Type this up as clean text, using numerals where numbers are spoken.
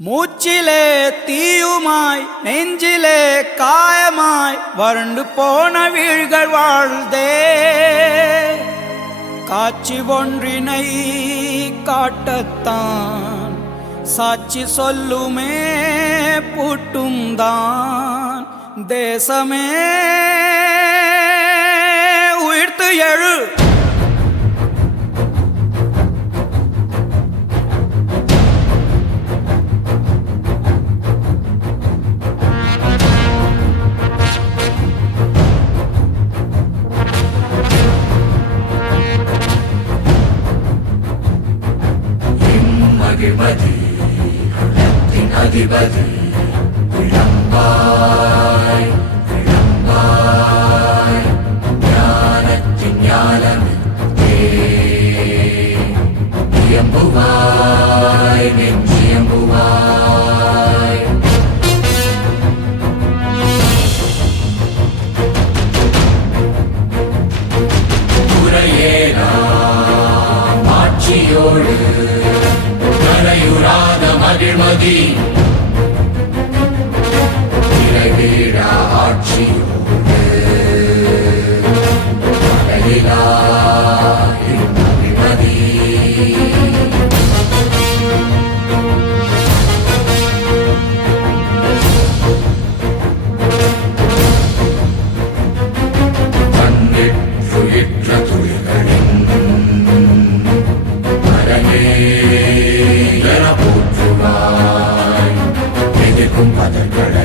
மூச்சிலே தீயுமாய் நெஞ்சிலே காயமாய் வறண்டு போன வீழ்கள் வாழ்தே. காட்சி ஒன்றினை காட்டத்தான் சாட்சி சொல்லுமே பூட்டும் தான். தேசமே உயிர்த்து எழு. மகிழ்மதி உள்ளத்தின் அதிபதி விளம்பாய் விளம்பாய் ஞானத்தின் ஞானமித்தே இயம்புவாய் நெஞ்சியம்புவாய். துறையேலாம் ஆட்சியோடு கரையுறாத மகிழ்மதி நிறைவேறா ஆட்சியோடு மகளிலா மகிழ்மதி. கண்ணிற்றுயிற்ற துளிகளின் மரமே போற்றுவாய் எதிர்க்கும் பதங்களை